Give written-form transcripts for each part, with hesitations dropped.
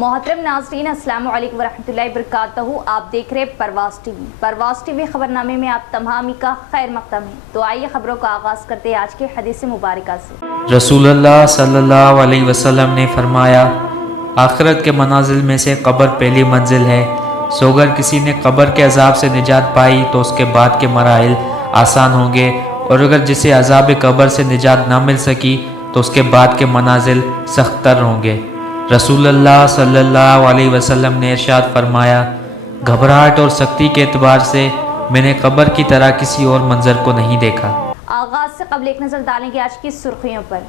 मोहतरम नाज़रीन, अस्सलाम वालेकुम वरहमतुल्लाहि वबरकातुहू। आप देख रहे परवाज़ टीवी खबरनामे में आप तमामी का खैर मक़दम है। तो आइए खबरों का आगाज़ करते हैं आज के हदीस मुबारका से। रसूलुल्लाह सल्लल्लाहु अलैहि वसल्लम ने फरमाया, आखिरत के मनाजिल में से कब्र पहली मंजिल है। सो अगर किसी ने कब्र के अजाब से निजात पाई तो उसके बाद के मराहिल आसान होंगे, और अगर जिसे अजाब कब्र से निजात ना मिल सकी तो उसके बाद के मनाजिल सख्तर होंगे। रसूलुल्लाह सल्लल्लाहु अलैहि वसल्लम ने इरशाद फरमाया, घबराहट और सख्ती के एतबार से मैंने कब्र की तरह किसी और मंजर को नहीं देखा। आगाज़ से कबल एक नज़र डालेंगे आज की सुर्खियों पर।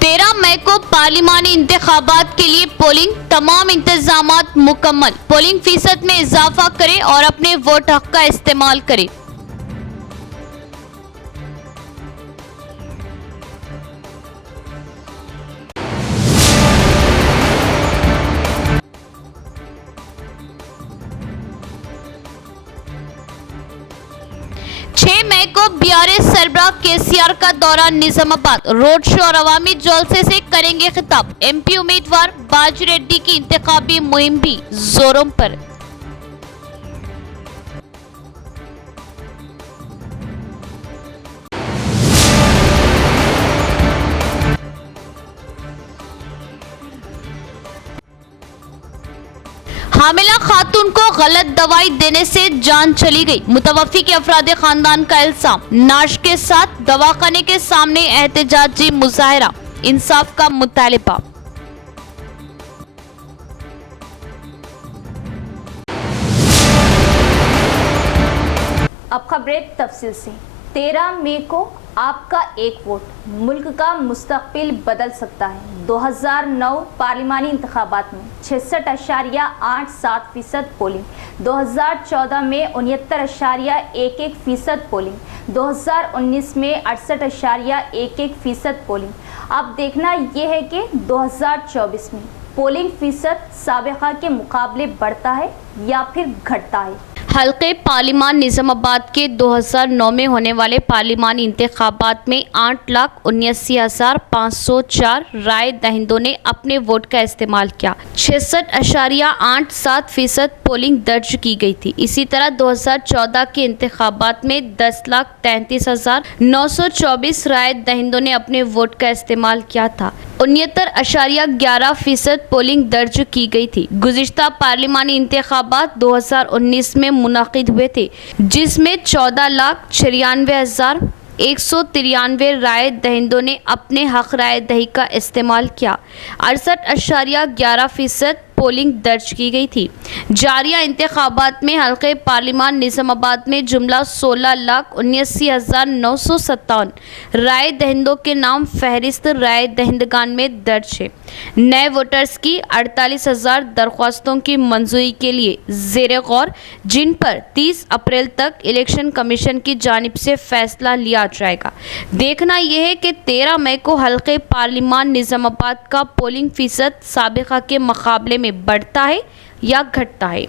13 मई को पार्लिमानी इंतखाबात के लिए पोलिंग, तमाम इंतजामात मुकम्मल। पोलिंग फीसद में इजाफा करें और अपने वोट हक का इस्तेमाल करें। मई को बीआरएस सरबराह केसीआर का दौरा निजामाबाद, रोड शो और अवामी जलसे से करेंगे खिताब। एमपी उम्मीदवार बाजिरेड्डी की इंतखाबी मुहिम भी जोरों पर। हामिला खातून को गलत दवाई देने से जान चली गई, मुतवफ़ी के अफराद खानदान का इल्जाम। नाश के साथ दवाखाने के सामने एहतजाजी मुजाहरा, इंसाफ का मुतालिबा। अब खबरें तफसील से। 13 मई को आपका एक वोट मुल्क का मुस्तकबिल बदल सकता है। 2009 पार्लिमानी इंतखाबात में 66.87% पोलिंग, 2014 में 69.11% पोलिंग, 2019 में 68.11% पोलिंग। अब देखना यह है कि 2024 में पोलिंग फीसद साबिक़ा के मुकाबले बढ़ता है या फिर घटता है। हल्के पार्लिमान निजामाबाद के 2009 में होने वाले पार्लिमानी इंतखाबात में 8,79,504 राय दहिंदों ने अपने वोट का इस्तेमाल किया। 66.87% पोलिंग दर्ज की गई थी। इसी तरह 2014 के इंतखाबात में 10,33,924 राय दहिंदों ने अपने वोट का इस्तेमाल किया था। 69.11% पोलिंग दर्ज की गई थी। गुज़िश्ता पार्लिमानी इंतखाबात 2019 में मुनाकिद हुए थे, जिसमें 14,96,193 राय दहिंदों ने अपने हक राय दही का इस्तेमाल किया। 68.11% पोलिंग दर्ज की गई थी। जारिया इंतखाबात में हल्के पार्लिमान निजामाबाद में जुमला 16,79,957 राय दहिंदों के नाम फहरिस्त राय दहिंदगान में दर्ज है। नए वोटर्स की 48,000 दरख्वास्तों की मंजूरी के लिए ज़ेरे गौर, जिन पर 30 अप्रैल तक इलेक्शन कमीशन की जानिब से फैसला लिया जाएगा। देखना यह है कि 13 मई को हल्के पार्लिमान निजामाबाद का पोलिंग फीसद साबिक़ा के मुकाबले में बढ़ता है या घटता है।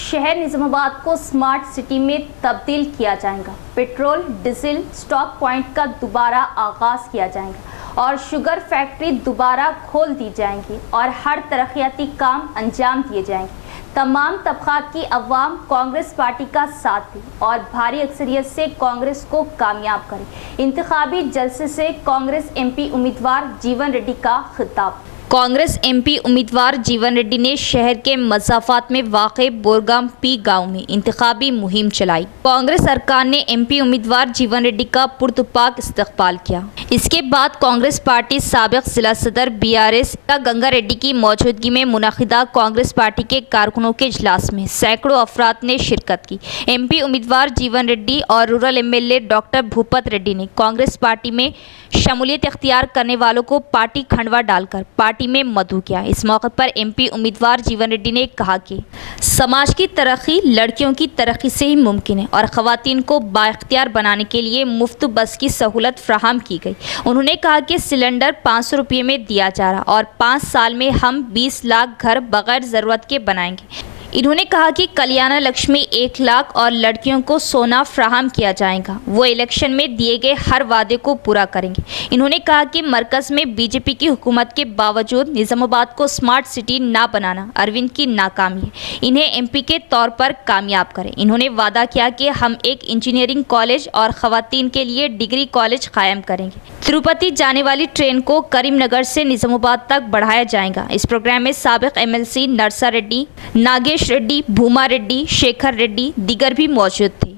शहर निजामाबाद को स्मार्ट सिटी में तब्दील किया जाएगा। पेट्रोल डीजल स्टॉक पॉइंट का दोबारा आगाज़ किया जाएगा और शुगर फैक्ट्री दोबारा खोल दी जाएंगी और हर तरक्याती काम अंजाम दिए जाएंगे। तमाम तबक़ात की अवाम कांग्रेस पार्टी का साथ दी और भारी अक्सरियत से कांग्रेस को कामयाब करे। इंतखाबी जलसे से कांग्रेस एमपी उम्मीदवार जीवन रेड्डी का खिताब। कांग्रेस एमपी उम्मीदवार जीवन रेड्डी ने शहर के मज़ाफ़ात में वाक़े बोरगाम पी गांव में इंतखाबी मुहिम चलाई। कांग्रेस अरकान ने एमपी उम्मीदवार जीवन रेड्डी का पुरतपाक इस्तकबाल किया। इसके बाद कांग्रेस पार्टी साबिक़ ज़िला सदर बीआरएस का गंगा रेड्डी की मौजूदगी में मुनक़िदा कांग्रेस पार्टी के कारकुनों के इजलास में सैकड़ों अफराद ने शिरकत की। एमपी उम्मीदवार जीवन रेड्डी और rural MLA doctor Bhupat Reddy ने कांग्रेस पार्टी में शमूलियत इख्तियार करने वालों को पार्टी खंडवा डालकर पार्टी में मधु किया। इस मौके पर एमपी उम्मीदवार जीवन रेड्डी ने कहा कि समाज की तरक्की लड़कियों की तरक्की से ही मुमकिन है और ख़वातीन को बाइख्तियार बनाने के लिए मुफ्त बस की सहूलत फ्राहम की गई। उन्होंने कहा कि सिलेंडर 500 रुपये में दिया जा रहा और 5 साल में हम 20 लाख घर बगैर ज़रूरत के बनाएंगे। इन्होंने कहा कि कल्याण लक्ष्मी 1 लाख और लड़कियों को सोना फ्राहम किया जाएगा। वो इलेक्शन में दिए गए हर वादे को पूरा करेंगे। इन्होंने कहा कि मरकज में बीजेपी की हुकूमत के बावजूद निजामाबाद को स्मार्ट सिटी ना बनाना अरविंद की नाकामी है। इन्हें एमपी के तौर पर कामयाब करें। इन्होंने वादा किया कि हम एक इंजीनियरिंग कॉलेज और खवातीन के लिए डिग्री कॉलेज कायम करेंगे। तिरुपति जाने वाली ट्रेन को करीमनगर से निजामाबाद तक बढ़ाया जाएगा। इस प्रोग्राम में साबिक एमएलसी नरसा रेड्डी, नागेश रेड्डी, भूमा रेड्डी, शेखर रेड्डी दीगर भी मौजूद थे।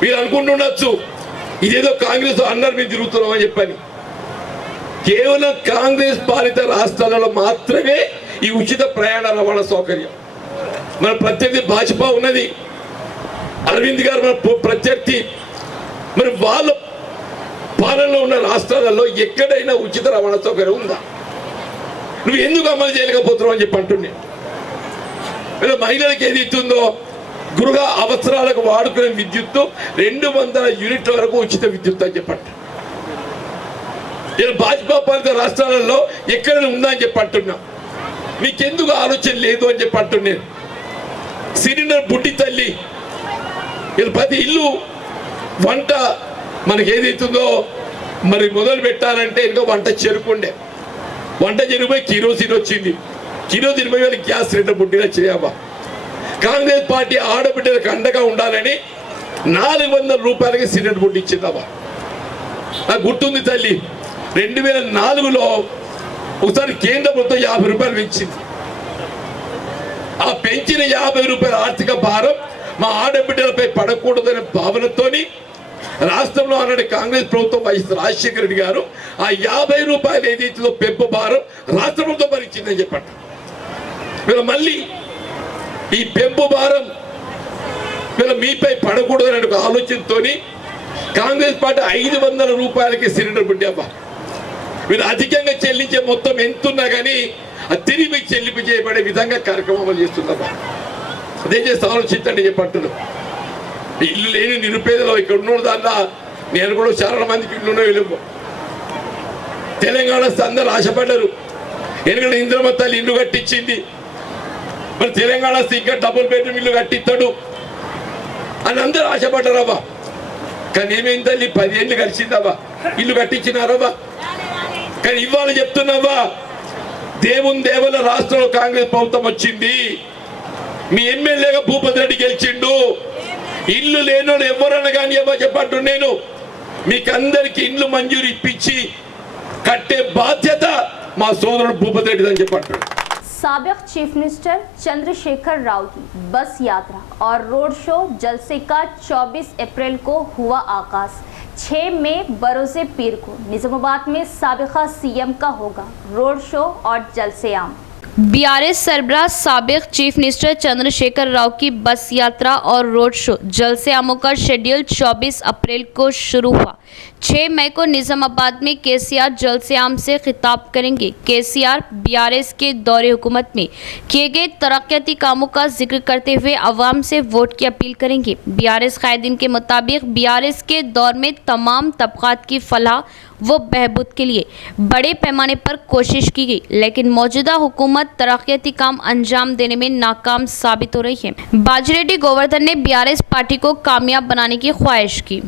మీరు అనుకుంటుండొచ్చు ఇదేదో కాంగ్రెస్ అన్నర్ మీద తిరుగుతున్నామని చెప్పని. కేవలం కాంగ్రెస్ పాలిత రాష్ట్రాలలో మాత్రమే ఈ ఉచిత ప్రయాణ రవాణా సౌకర్యం. మన ప్రత్యర్థి భాజపా ఉన్నది, అరవింద్ గారు మన ప్రత్యర్థి. మరి వాళ్ళ పాలనలో ఉన్న రాష్ట్రాలలో ఎక్కడైనా ఉచిత రవాణా సౌకర్యం ఉందా? నువ్వు ఎందుకు అమలు చేయలేకపోతున్నావు అని చెప్పి అంటున్నా. మహిళలకు ఏది ఇస్తుందో గృహ అవసరాలకు వాడుకునే విద్యుత్తు 200 యూనిట్ల వరకు ఉచిత విద్యుత్ అని చెప్పంట. ఇలా భాజపా పాలిత రాష్ట్రాలలో ఎక్కడైనా ఉందా అని చెప్పి అంటున్నా. మీకెందుకు ఆలోచన లేదు అని చెప్పి అంటున్నాను. సిలిండర్ బుడ్డి తల్లి, ఇలా ప్రతి ఇల్లు వంట మనకి ఏదైతుందో మరి మొదలు పెట్టాలంటే ఇంకా వంట చెరుకుండే, వంట చెరుకుపోయి కిరోసిన్ వచ్చింది. కిరోసిన్ పోయి గ్యాస్ సిలిండర్ బుడ్డిగా చేయవా. కాంగ్రెస్ పార్టీ ఆడబిడ్డలకు అండగా ఉండాలని 400 రూపాయలకి సిలిండర్ బుడ్డి ఇచ్చిందమ్మా. నాకు గుర్తుంది తల్లి, 2004లో ఒకసారి కేంద్ర ప్రభుత్వం 50 రూపాయలు పెంచింది. ఆ పెంచిన 50 రూపాయల ఆర్థిక భారం మా ఆడబిడ్డలపై పడకూడదనే భావనతోని రాష్ట్రంలో ఆనాడు కాంగ్రెస్ ప్రభుత్వం వైఎస్ రాజశేఖర రెడ్డి గారు ఆ 50 రూపాయలు ఏదైతుందో పెంపు భారం రాష్ట్ర ప్రభుత్వం భరించిందని చెప్పండి. వీళ్ళు మళ్ళీ ఈ పెంపు భారం వీళ్ళ మీపై పడకూడదనే ఒక ఆలోచనతో కాంగ్రెస్ పార్టీ 500 రూపాయలకి సిలిండర్ బుడ్డి అబ్బా. వీళ్ళు అధికంగా చెల్లించే మొత్తం ఎంతున్నా కానీ అది తిరిగి చెల్లింపు చేయబడే విధంగా కార్యక్రమం అమలు చేస్తుందమ్మా. అదే చేస్తే ఆలోచించండి చెప్పంటున్నాను. ఇల్లు లేని నిరుపేదలు ఇక్కడ ఉన్న దాంట్లో నేను కూడా చాలా మందికి ఇల్లు వెలుగు. తెలంగాణ అందరూ ఆశపడ్డారు, ఎందుకంటే ఇంద్రమ్మ తల్లి ఇల్లు కట్టించింది. మరి తెలంగాణ ఇంకా డబుల్ బెడ్రూమ్ ఇల్లు కట్టిస్తాడు అని అందరూ ఆశపడ్డారవ్వా. కానీ ఏమేం తల్లి 10 ఏళ్ళు కలిసిందవ్వా, ఇల్లు కట్టించినారవ్వా. కానీ ఇవాళ చెప్తున్నావా, దేవుని దేవల రాష్ట్రంలో కాంగ్రెస్ ప్రభుత్వం వచ్చింది. మీ ఎమ్మెల్యేగా భూపతి రెడ్డి గెలిచిండు. ఇల్లు లేనోడు ఎవరన్నా కానీ చెప్పట్టు నేను మీకందరికి ఇండ్లు మంజూరు ఇప్పించి కట్టే బాధ్యత మా సోదరుడు భూపతి రెడ్డి అని చెప్పట్టు. साबिक चीफ मिनिस्टर चंद्रशेखर राव की बस यात्रा और रोड शो जलसे का 24 अप्रैल को हुआ आगाज। 6 मई बरोज़े पीर को निजामाबाद में साबिका सीएम का होगा रोड शो और जलसे आम। बीआरएस सरबराह साबिक चीफ मिनिस्टर चंद्रशेखर राव की बस यात्रा और रोड शो जलसे आमों का शेड्यूल 24 अप्रैल को शुरू हुआ। 6 मई को निजामाबाद में केसीआर जलसे आम से खिताब करेंगे। केसीआर बीआरएस के दौरे हुकूमत में किए गए तरक्याती कामों का जिक्र करते हुए अवाम से वोट की अपील करेंगे। बीआरएस कायदीन के मुताबिक बीआरएस के दौर में तमाम तबकात की फलाह व बहबूद के लिए बड़े पैमाने पर कोशिश की गई, लेकिन मौजूदा हुकूमत तरक्याती काम अंजाम देने में नाकाम साबित हो रही है। बाजिरेड्डी गोवर्धन ने बीआरएस पार्टी को कामयाब बनाने की ख्वाहिश की।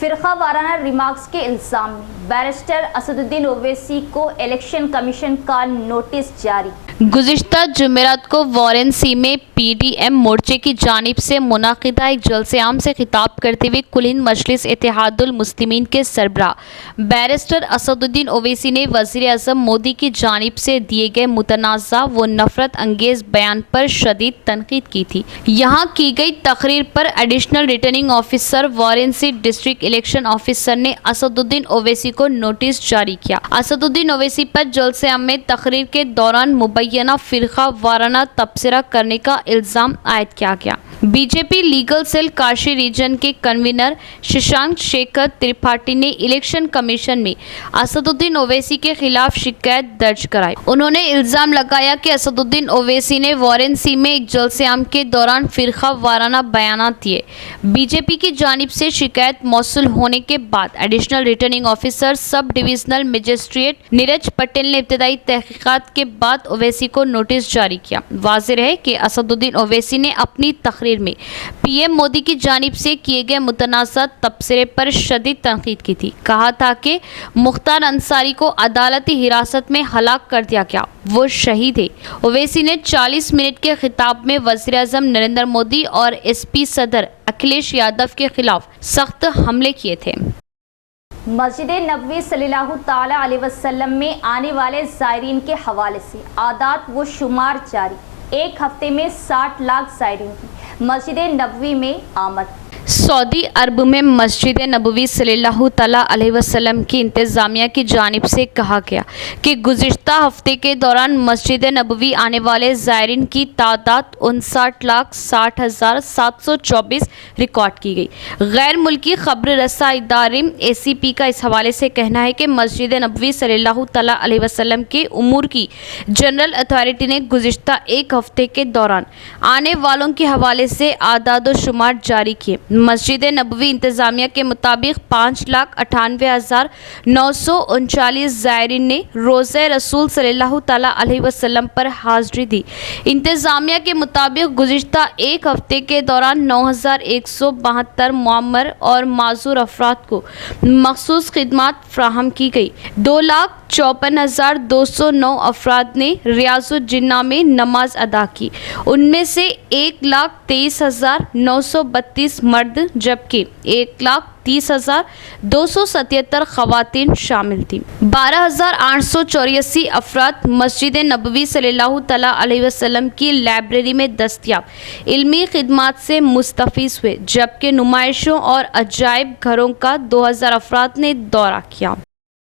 फिरका वाराना रिमार्क्स के इल्जाम में बैरिस्टर असदुद्दीन ओवैसी को इलेक्शन कमीशन का नोटिस जारी। गुज़िश्ता जुमेरात को वाराणसी में पीडीएम मोर्चे की जानिब से मुनाकिदा एक जलसे आम से खिताब करते हुए कुल हिंद मजलिस इत्तेहादुल मुस्लिमीन के सरबराह बैरिस्टर असदुद्दीन ओवैसी ने वज़ीर आज़म मोदी की जानिब से दिए गए मुतनाज़ा व नफरत अंगेज़ बयान पर शदीद तनकीद की थी। यहाँ की गई तकरीर पर additional returning officer Varanasi district election officer ने असदुद्दीन ओवैसी को नोटिस जारी किया। असदुद्दीन ओवैसी पर जलसे आम में तकरीर के दौरान मुबैना फिरका वाराना तबसरा करने का इल्ज़ाम आयद किया गया। BJP legal cell Kashi region के कन्वीनर शशांक शेखर त्रिपाठी ने इलेक्शन कमीशन में असदुद्दीन ओवैसी के खिलाफ शिकायत दर्ज कराई। उन्होंने इल्ज़ाम लगाया कि असदुद्दीन ओवैसी ने वाराणसी में एक जलसे आम के दौरान फिरका वाराना बयानात दिए। बीजेपी की जानिब से शिकायत मौसूल होने के बाद additional returning officer sub divisional magistrate Neeraj Patel ने इब्तदाई तहकीकात के बाद ओवैसी ओवैसी को नोटिस जारी किया। वाज़ेह है कि असदुद्दीन ओवैसी ने अपनी तकरीर में पीएम मोदी की जानिब से किए गए मुतनाज़ा तबसरे पर शदीद तनकीद की थी। कहा था कि मुख्तार अंसारी को अदालती हिरासत में हलाक कर दिया गया, वो शहीद है। ओवैसी ने 40 मिनट के खिताब में वज़ीर आज़म नरेंद्र मोदी और एसपी सदर अखिलेश यादव के खिलाफ सख्त हमले किए थे। मस्जिद नबवी सल्लल्लाहु ताला अलैहि वसल्लम में आने वाले ज़ायरीन के हवाले से आदात व शुमार जारी। एक हफ्ते में 60 लाख ज़ायरीन की मस्जिद नबवी में आमद। सऊदी अरब में मस्जिद नबवी सल्लल्लाहु तआला अलैहि वसल्लम की इंतज़ामिया की जानिब से कहा गया कि गुज़िश्ता हफ्ते के दौरान मस्जिद नबवी आने वाले ज़ायरीन की तादाद 59,60,724 रिकॉर्ड की गई। गैर मुल्की खबर रसा इदारे ACP का इस हवाले से कहना है कि मस्जिद नबवी सल्लल्लाहु तआला अलैहि वसल्लम के उमूर की जनरल अथॉरिटी ने गुज़िश्ता एक हफ्ते के दौरान आने वालों के हवाले से आदाद व शुमार जारी किए। मस्जिद नबवी इंतज़ामिया के मुताबिक 5,98,939 ज़ायरीन ने रोज़े रसूल सल्लल्लाहु तआला अलैहि वसल्लम पर हाज़िरी दी। इंतज़ामिया के मुताबिक गुज़िश्ता एक हफ्ते के दौरान 9,172 मुअम्मर और माज़ूर अफराद को मखसूस खिदमात फ्राहम की गई। 2,54,209 अफराद ने रियाज़ुल जिन्ना में नमाज अदा की। उनमें से 1,23,932 मर्द जबकि 1,30,277 खवातीन शामिल थी। 12,884 अफराद मस्जिद नबवी सल्लल्लाहु तआला अलैहि वसल्लम की लाइब्रेरी में दस्तयाब इल्मी खिदमात से मुस्तफ़ीज़ हुए, जबकि नुमाइशों और अजायब घरों का 2,000 अफराद ने दौरा किया।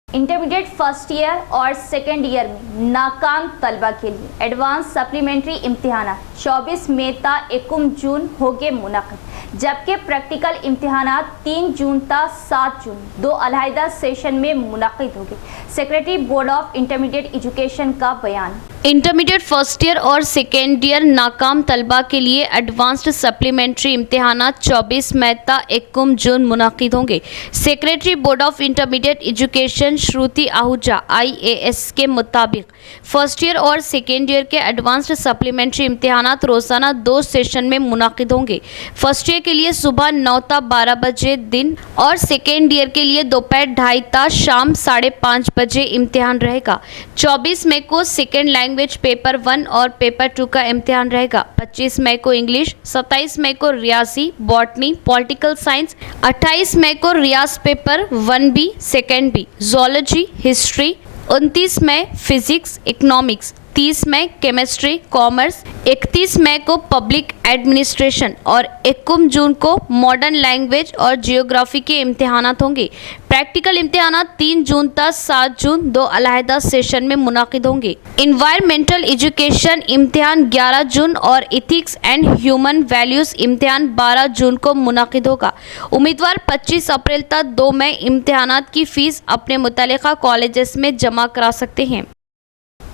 इंटरमीडिएट फर्स्ट ईयर और सेकेंड ईयर में नाकाम तलबा के लिए एडवांस सप्लीमेंट्री इम्तिहान 24 मई ता 1 जून होंगे मुनक़िद, जबकि प्रैक्टिकल इम्तिहानात 3 जून ता 7 जून 2 अलहदा सेशन में मुनक़िद होंगे। Secretary board of intermediate education का बयान। इंटरमीडिएट फर्स्ट ईयर और सेकेंड ईयर नाकाम तलबा के लिए एडवांस्ड सप्लीमेंट्री इम्तिहानात 24 मई ता 1 जून मुनक़िद होंगे। Secretary board of intermediate education Shruti Ahuja IAS के मुताबिक फर्स्ट ईयर और सेकेंड ईयर के एडवांस्ड सप्लीमेंट्री इम्तिहानात रोज़ाना 2 सेशन में मुनक़िद होंगे। फर्स्ट ईयर के लिए सुबह 9 ता 12 बजे दिन और सेकेंड ईयर के लिए दोपहर 2:30 ता शाम 5:30 बजे इम्तिहान रहेगा। 24 मई को सेकेंड लैंग्वेज पेपर 1 और पेपर 2 का इम्तिहान रहेगा। 25 मई को इंग्लिश, 27 मई को रियासी, बॉटनी, पॉलिटिकल साइंस, 28 मई को रियाज paper 1B, second B, zoology, history, 29 मई फिजिक्स, इकोनॉमिक्स, 30 मई केमिस्ट्री, कॉमर्स, 31 मई को पब्लिक एडमिनिस्ट्रेशन और 1 जून को मॉडर्न लैंग्वेज और जियोग्राफी के इम्तिहानात होंगे। प्रैक्टिकल इम्तिहानात 3 जून तक 7 जून 2 अलहदा सेशन में मुनक़िद होंगे। इन्वायरमेंटल एजुकेशन इम्तिहान 11 जून और इथिक्स एंड ह्यूमन वैल्यूज़ इम्तिहान 12 जून को मुनक़िद होगा। उम्मीदवार 25 अप्रैल तक 2 मई इम्तिहानात की फ़ीस अपने मुतल्लिक़ा कॉलेजेस में जमा करा सकते हैं।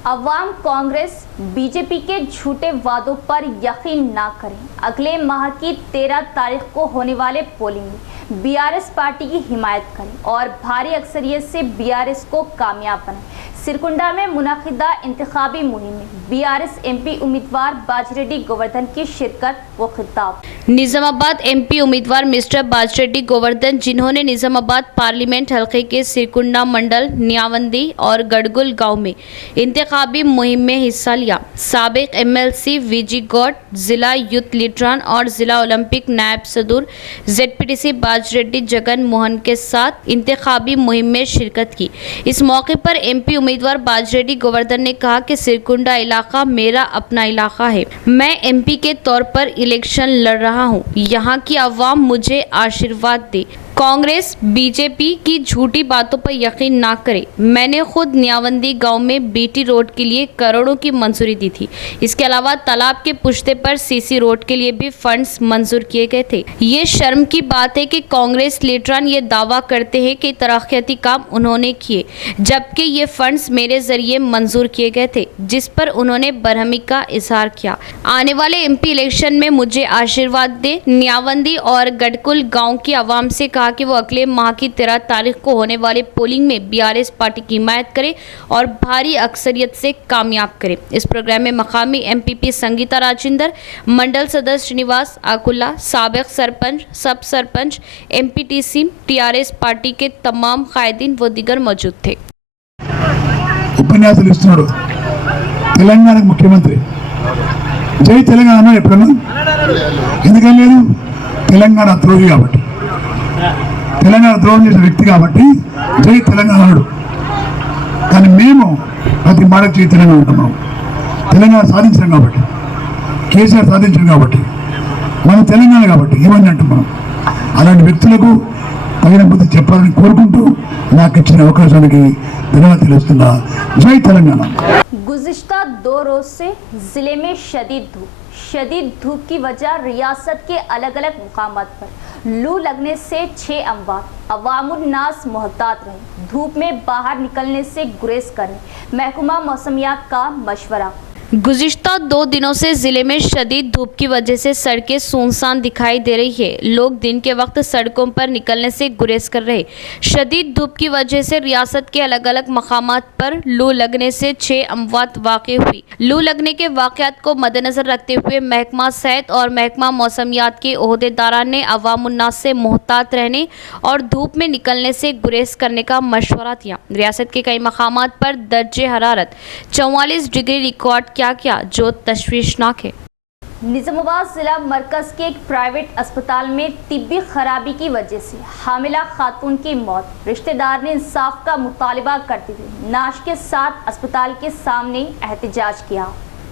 अवाम कांग्रेस बीजेपी के झूठे वादों पर यकीन ना करें। अगले माह की 13 तारीख को होने वाले पोलिंग में BRS पार्टी की हिमायत करें और भारी अक्सरियत से BRS को कामयाब बनाएं। सिरकुंडा में मुनक़िदा इंतखाबी मुहिम में BRS MP उम्मीदवार बाजिरेड्डी गोवर्धन की शिरकत व खिताब। निज़ामाबाद MP उम्मीदवार मिस्टर बाजिरेड्डी गोवर्धन, जिन्होंने निज़ामाबाद पार्लियामेंट हल्के के सिरकुंडा मंडल, न्यावंदी और गड़गुल गांव में इंतखाबी मुहिम में हिस्सा लिया। साबिक MLC VG गौड, जिला यूथ लीडरान और जिला ओलंपिक नायब सदर ZPTC बाजिरेड्डी जगन मोहन के साथ इंतखाबी मुहिम में शिरकत की। इस मौके पर MP उम्मीदवार बाजिरेड्डी गोवर्धन ने कहा कि सिरकुंडा इलाका मेरा अपना इलाका है। मैं MP के तौर पर इलेक्शन लड़ रहा हूं। यहां की आवाम मुझे आशीर्वाद दे। कांग्रेस बीजेपी की झूठी बातों पर यकीन ना करे। मैंने खुद न्यावंदी गांव में BT रोड के लिए करोड़ों की मंजूरी दी थी। इसके अलावा तालाब के पुश्ते पर CC रोड के लिए भी फंड्स मंजूर किए गए थे। ये शर्म की बात है कि कांग्रेस लीडरान ये दावा करते हैं कि तरक्याती काम उन्होंने किए, जबकि ये फंड्स मेरे जरिए मंजूर किए गए थे, जिस पर उन्होंने बरहमी का इजहार किया। आने वाले MP इलेक्शन में मुझे आशीर्वाद दे। न्यावंदी और गड़कुल गाँव की आवाम से कहा कि वो अगले माह की 13 तारीख को होने वाले पोलिंग में BRS पार्टी की हिमायत करे और भारी अक्सरियत से कामयाब करे। इस प्रोग्राम में मकामी MPP संगीता राजेंद्र, मंडल सदस्य श्रीनिवास आकुल्ला, साबिक सरपंच, सब सरपंच, MPTC, TRS पार्टी के तमाम कायदीन व दीगर मौजूद थे। ఉపన్యాసాలు ఇస్తున్నాడు తెలంగాణ ముఖ్యమంత్రి జై తెలంగాణ అన్నాడు ఎప్పుడన్నా ఎందుకని లేదు తెలంగాణ ద్రోహి కాబట్టి తెలంగాణ ద్రోహం చేసిన వ్యక్తి కాబట్టి జై తెలంగాణ అన్నాడు కానీ మేము ప్రతి మాట జై తెలంగాణ ఉంటున్నాం తెలంగాణ సాధించాం కాబట్టి కేసీఆర్ సాధించాం కాబట్టి మనం తెలంగాణ కాబట్టి ఇవన్నీ అంటున్నాం అలాంటి వ్యక్తులకు తగిన బుద్ధి చెప్పాలని కోరుకుంటూ నాకు ఇచ్చిన అవకాశానికి ధన్యవాదాలు తెలుస్తున్నా జై తెలంగాణ। गुज़िश्ता 2 रोज से जिले में शदीद धूप की वजह रियासत के अलग अलग मुकामात पर लू लगने से 6 अमवात, अवामुन्नास मोहतात रहे। धूप में बाहर निकलने से गुरेज करें, महकमा मौसमियात का मशवरा। गुज़िश्ता 2 दिनों से ज़िले में शदीद धूप की वजह से सड़कें सुनसान दिखाई दे रही है। लोग दिन के वक्त सड़कों पर निकलने से गुरेज कर रहे। शदीद धूप की वजह से रियासत के अलग अलग मकामात पर लू लगने से 6 अमवात वाक़ हुई। लू लगने के वाक़यात को मद्देनज़र रखते हुए महकमा सेहत और महकमा मौसमियात के ओहदेदारान ने अवामुन्नास से मोहतात रहने और धूप में निकलने से गुरेज करने का मशवरा दिया। रियासत के कई मकामात पर दर्जे हरारत 44 डिग्री रिकॉर्ड क्या जो तशवीशनाक है। निजामाबाद जिला मरकज के एक प्राइवेट अस्पताल में तिब्बी खराबी की वजह से हामिला खातून की मौत। रिश्तेदार ने इंसाफ का मुतालिबा करते हुए नाश के साथ अस्पताल के सामने एहतजाज किया।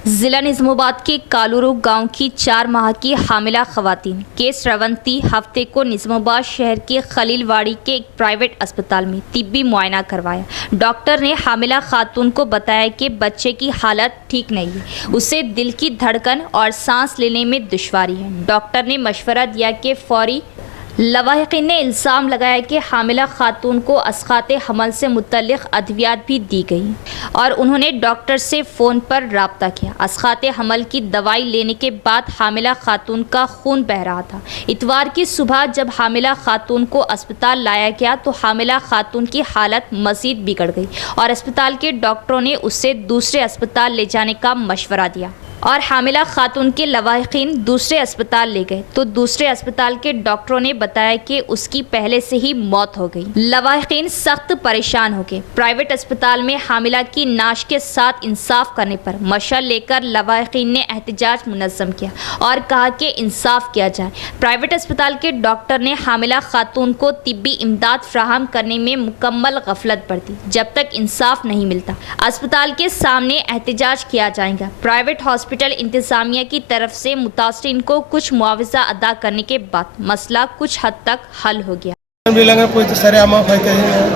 जिला निजामाबाद के कालूरू गांव की 4 माह की हामिला खवातीन के श्रवंती हफ्ते को निजामाबाद शहर के खलीलवाड़ी के एक प्राइवेट अस्पताल में तिब्बी मुआयना करवाया। डॉक्टर ने हामिला खातून को बताया कि बच्चे की हालत ठीक नहीं है, उसे दिल की धड़कन और सांस लेने में दुश्वारी है। डॉक्टर ने मशवरा दिया कि फौरी लवाहिकीन ने इल्ज़ाम लगाया कि हामिला खातून को असक़ात हमल से मुतल्लिक़ अद्वियात भी दी गई और उन्होंने डॉक्टर से फ़ोन पर रब्ता किया। असक़ात हमल की दवाई लेने के बाद हामिला खातून का खून बह रहा था। इतवार की सुबह जब हामिला खातून को अस्पताल लाया गया तो हामिला खातून की हालत मज़ीद बिगड़ गई और अस्पताल के डॉक्टरों ने उसे दूसरे अस्पताल ले जाने का मशवरा दिया और हामिला खातून के लवाहिकीन दूसरे अस्पताल ले गए तो दूसरे अस्पताल के डॉक्टरों ने बताया कि उसकी पहले से ही मौत हो गई। लवाहिकीन सख्त परेशान हो गए। प्राइवेट अस्पताल में हामिला की नाश के साथ इंसाफ करने पर मशअल लेकर लवाहिकीन ने एहतजाज मुनज़्ज़म किया और कहा कि इंसाफ किया जाए। प्राइवेट अस्पताल के डॉक्टर ने हामिला खातून को तिब्बी इमदाद फ्राहम करने में मुकम्मल गफलत बरती। जब तक इंसाफ नहीं मिलता अस्पताल के सामने एहतजाज किया जाएगा। प्राइवेट हॉस्पिटल इंतजामिया की तरफ से मुतासरीन को कुछ मुआवजा अदा करने के बाद मसला कुछ हद तक हल हो गया। సరే అమ్మ అయితే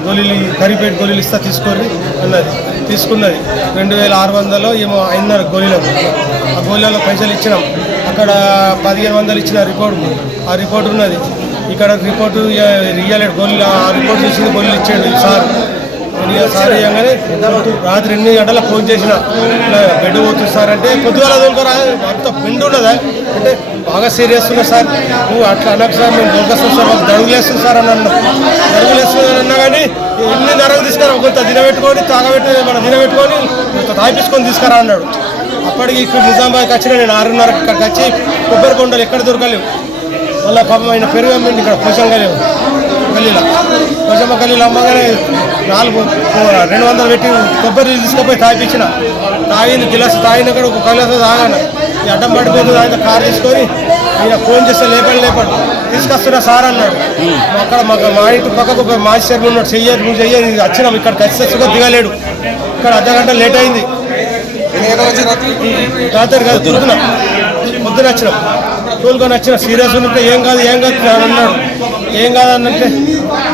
గోళీలు కరిపేట్ గోళీలు ఇస్తా తీసుకోండి అన్నది తీసుకున్నది 2600 ఏమో అయినారు గోళీలకు ఆ గోళీలలో పైసలు ఇచ్చినాం అక్కడ 1500 ఇచ్చిన రిపోర్ట్ ఆ రిపోర్ట్ ఉన్నది ఇక్కడ రిపోర్ట్ రియల్ గోళీలు ఆ రిపోర్ట్ చూసి గోళీలు ఇచ్చాడు సార్ సార్ ఇవ్వగానే రాత్రి 8 గంటలకు ఫోన్ చేసిన బెడ్ పోతుంది సార్ అంటే పొద్దుగాల దొరకరా అంత బెండ్ ఉన్నదా అంటే బాగా సీరియస్ ఉన్నా సార్ నువ్వు అట్లా అనకు సార్ మేము దొరకస్తాం సార్ మాకు దడుగులేస్తుంది సార్ అని అన్నా దడుగులేస్తుంది అన్నా కానీ ఎన్ని నరకు తీసుకురా కొంత దినబెట్టుకొని మన దినబెట్టుకొని తాగిపించుకొని తీసుకురా అన్నాడు। అప్పటికి ఇక్కడ నిజామాబాద్కి వచ్చిన నేను 6:30 ఇక్కడికి వచ్చి కొబ్బరి బొండలు ఎక్కడ దొరకలేవు మళ్ళీ పాపం ఆయన పెరుగు అమ్మింది ఇక్కడ పోషంగా లేవు గల్లీలో పోషమ్మ గల్లీలో అమ్మగానే 200 పెట్టి కొబ్బరి తీసుకుపోయి తాగిపించిన తాగింది గిలాసు తాగినక్కడ ఒక గిలాసు తాగాను ఈ అడ్డం పడిపోతుంది ఆయన కారు తీసుకొని ఈయన ఫోన్ చేస్తే లేపాడు తీసుకొస్తున్నా సార్ అన్నాడు। అక్కడ మా ఇంటి పక్కకు మాజీ చైర్మన్ ఉన్నాడు చెయ్యరు నువ్వు చెయ్యరు వచ్చినాం ఇక్కడికి వచ్చేసరిగా దిగలేడు ఇక్కడ అర్ధగంట లేట్ అయింది రాత్రి కాదు పొద్దున వచ్చినాం తోలుకొని వచ్చిన సీరియస్ ఉంటే ఏం కాదు అన్నాడు ఏం కాదన్నంటే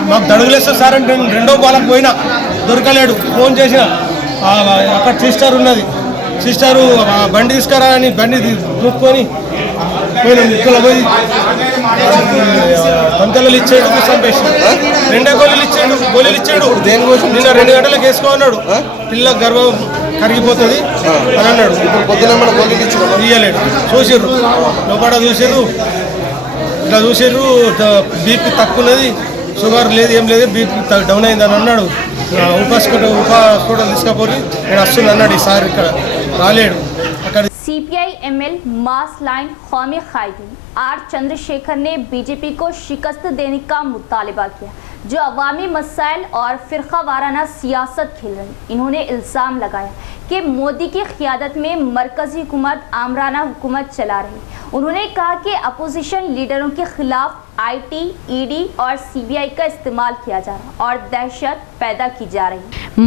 మాకు దడుగులేస్తా సార్ అంటే 2వ బాలకు పోయినా దొరకలేడు ఫోన్ చేసిన అక్కడ సిస్టర్ ఉన్నది సిస్టరు బండి తీసుకురా అని బండి దూక్కొని పోయిన ముక్కలో పోయి పంతలు ఇచ్చాడు చంపేసి 2 గోళీలు ఇచ్చాడు దేనికోసం నిన్న 2 గంటలకు వేసుకో అన్నాడు పిల్ల గర్భం కరిగిపోతుంది అని అన్నాడు। పొద్దున గోళీలు ఇయ్యలేడు చూసిర్రు లోపల చూసిర్రు ఇట్లా చూసిర్రు బీపీ తక్కువ ఉన్నది షుగర్ లేదు ఏం లేదు బీపీ డౌన్ అయిందని అన్నాడు. ఉప హాస్పిటల్ తీసుకపోయి నేను వస్తున్నా అన్నాడు. ఈసారి ఇక్కడ రాలేడు. అక్కడ सीपीआई एमएल मास लाइन कौमी कायदीन आर चंद्रशेखर ने बीजेपी को शिकस्त देने का मुतालबा किया, जो अवामी मसाइल और फिरका वाराना सियासत खेल रही। इन्होंने इल्ज़ाम लगाया कि मोदी की क़ियादत में मरकजी हुकूमत आमराना हुकूमत चला रही। उन्होंने कहा कि अपोजिशन लीडरों के खिलाफ आईटी, ईडी और सीबीआई का इस्तेमाल किया जा रहा और दहशत पैदा की जा रही।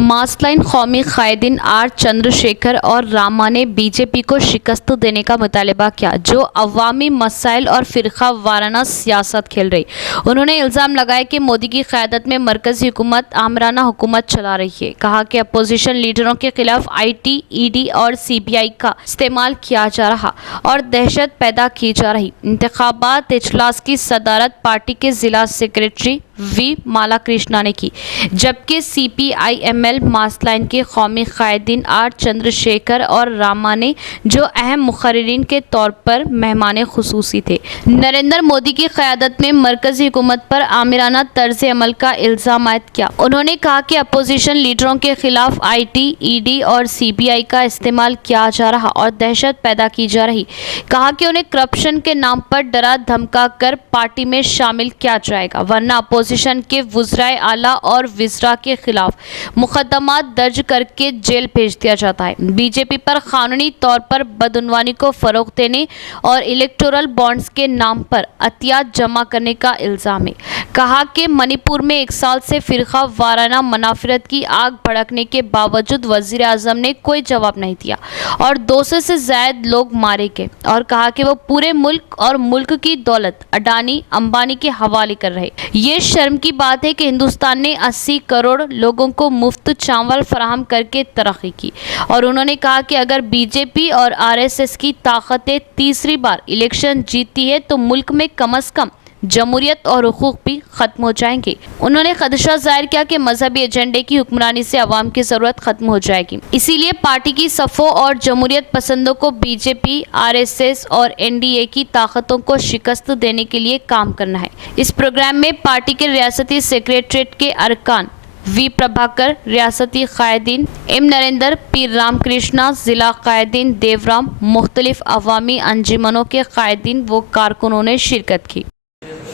मासलाइन कौमी कायदीन आर चंद्रशेखर और रामा ने बीजेपी को शिकस्त देने का मुतालबा किया, जो अवामी मसाइल और फिरका वाराना सियासत खेल रही। उन्होंने इल्ज़ाम लगाया कि मोदी की क़यादत में मरकजी हुकूमत आमराना हुकूमत चला रही है। कहा कि अपोजिशन लीडरों के खिलाफ आईटी, ईडी और सीबीआई का इस्तेमाल किया जा रहा और दहशत पैदा की जा रही। इंतखाबात इजलास की सदारत पार्टी के जिला सेक्रेटरी वी माला कृष्णा ने की, जबकि CPI-ML मासलाइन के कौमी कायदीन आर चंद्रशेखर और रामा ने, जो अहम मुखर्रिरीन के तौर पर मेहमान खुसूसी थे, नरेंद्र मोदी की क़यादत में मरकजी हुकूमत पर आमिराना तर्ज अमल का इल्ज़ाम आयद किया। उन्होंने कहा कि अपोजिशन लीडरों के खिलाफ आईटी, ईडी और सीबीआई का इस्तेमाल किया जा रहा और दहशत पैदा की जा रही। कहा कि उन्हें करप्शन के नाम पर डरा धमका कर पार्टी में शामिल किया जाएगा, वरना अपोजिशन के वज़राए आला और विज़रा के खिलाफ मुकदमा दर्ज करके जेल भेज दिया जाता है। बीजेपी पर कानूनी तौर पर बदउनवानी को फ़रोग़ देने और इलेक्टोरल बॉन्ड्स के नाम पर अतियात जमा करने का इल्ज़ाम है। कहा कि मणिपुर में 1 साल से फ़िरका वाराना मुनाफरत की आग भड़कने के बावजूद वज़ीर आज़म ने कोई जवाब नहीं दिया और 200 से ज़ायद लोग मारे गए, और कहा कि वो पूरे मुल्क और मुल्क की दौलत अडानी अंबानी के हवाले कर रहे। ये शर्म की बात है कि हिंदुस्तान ने 80 करोड़ लोगों को मुफ्त चावल फराहम करके तरक्की की। और उन्होंने कहा कि अगर बीजेपी और आरएसएस की ताकतें तीसरी बार इलेक्शन जीतती है तो मुल्क में कम अज़ कम जमहूरियत और हुकूक भी ख़त्म हो जाएंगे। उन्होंने खदशा जाहिर किया कि मजहबी एजेंडे की हुक्मरानी से अवाम की ज़रूरत ख़त्म हो जाएगी, इसीलिए पार्टी की सफ़ों और जमहूरियत पसंदों को बीजेपी, आरएसएस और एनडीए की ताकतों को शिकस्त देने के लिए काम करना है। इस प्रोग्राम में पार्टी के रियासती सेक्रेटरीट के अरकान वी प्रभाकर, रियासती कायदीन एम नरेंद्र, पीर रामकृष्णा, ज़िला कायदीन देवराम, मुख्तलिफ अवामी अंजुमनों के कायदीन व कारकुनों ने शिरकत की।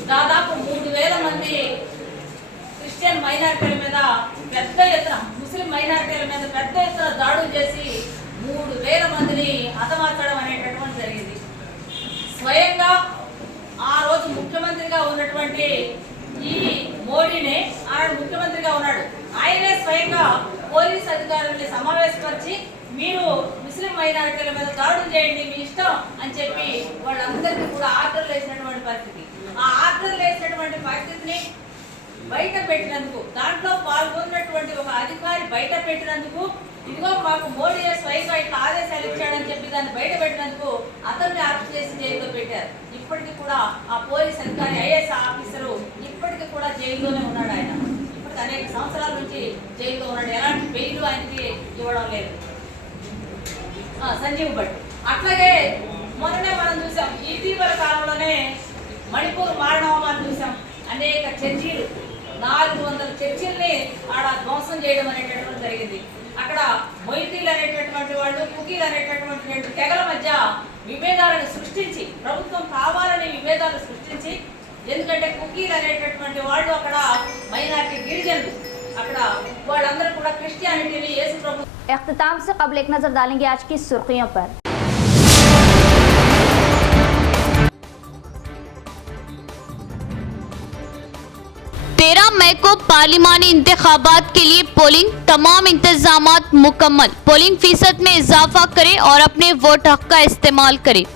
దాదాపు 3000 మంది క్రిస్టియన్ మైనారిటీల మీద పెద్ద ఎత్తున, ముస్లిం మైనారిటీల మీద పెద్ద ఎత్తున దాడులు చేసి 3000 మందిని హతమార్చడం అనేటటువంటి జరిగింది. స్వయంగా ఆ రోజు ముఖ్యమంత్రిగా ఉన్నటువంటి ఈ మోడీనే, ఆనాడు ముఖ్యమంత్రిగా ఉన్నాడు, ఆయనే స్వయంగా పోలీస్ అధికారుల్ని సమావేశపరిచి మీరు ముస్లిం మైనారిటీల మీద దాడులు చేయండి మీ ఇష్టం అని చెప్పి వాళ్ళందరికీ కూడా ఆర్డర్లు వేసినటువంటి పరిస్థితి. ఆ ఆర్డర్లు వేసినటువంటి పరిస్థితిని బయట పెట్టినందుకు, దాంట్లో పాల్గొన్నటువంటి ఒక అధికారి బయట పెట్టినందుకు, ఇదిగో మాకు మోడీ స్వయంగా ఇట్లా ఆదేశాలు ఇచ్చాడని చెప్పి దాన్ని బయట పెట్టినందుకు అతన్ని అరెస్ట్ చేసి జైల్లో పెట్టారు. ఇప్పటికీ కూడా ఆ పోలీస్ అధికారి, ఐఏఎస్ ఆఫీసరు ఇప్పటికీ కూడా జైల్లోనే ఉన్నాడు. ఆయన ఇప్పటికి అనేక సంవత్సరాల నుంచి జైల్లో ఉన్నాడు. ఎలాంటి బెయిల్ ఆయనకి ఇవ్వడం లేదు. సంజీవ్ భట్. అట్లాగే మొన్ననే మనం చూసాం, ఇటీవల కాలంలోనే మణిపూర్ మారణహోమాన్ని చూసాం. అనేక చర్చీలు, 400 చర్చిల్ని ఆడ ధ్వంసం చేయడం అనేటటువంటి జరిగింది. అక్కడ మొయితీలు అనేటటువంటి వాళ్ళు, కుకీలు అనేటటువంటి 2 తెగల మధ్య విభేదాలను సృష్టించి, ప్రభుత్వం కావాలని విభేదాలు సృష్టించి, ఎందుకంటే కుకీలు అనేటటువంటి వాళ్ళు అక్కడ మైనారిటీ గిరిజనులు, అక్కడ వాళ్ళందరూ కూడా క్రిస్టియానిటీని యేసు ప్రభు. इख्तिताम से कबल एक नज़र डालेंगे आज की सुर्खियों पर। 13 मई को पार्लिमानी इंतखाबात के लिए पोलिंग, तमाम इंतजामात मुकम्मल। पोलिंग फीसद में इजाफा करें और अपने वोट हक का इस्तेमाल करें।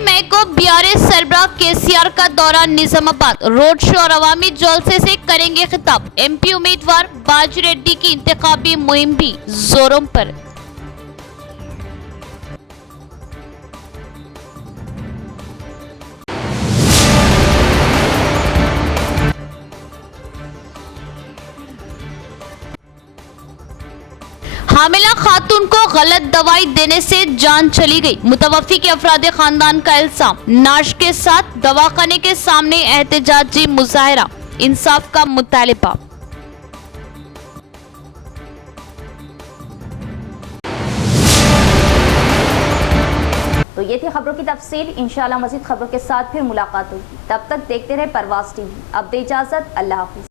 मई को बीआरएस सरबराह केसीआर का दौरा निजामाबाद, रोड शो और अवामी जलसे से करेंगे खिताब। एमपी उम्मीदवार बाजी रेड्डी की इंतखाबी मुहिम भी जोरों पर। हामिला खातून को गलत दवाई देने से जान चली गई। मुतवफ़ी के अफराद खानदान का इल्जाम। नाश के साथ दवाखाने के सामने एहतजाजी मुजाहरा, इंसाफ का मुतालिबा। तो ये थी खबरों की तफसीर। इंशाल्लाह मज़ीद खबरों के साथ फिर मुलाकात होगी। तब तक देखते रहे परवाज़ टीवी। अब दे इजाज़त, अल्लाह हाफिज़।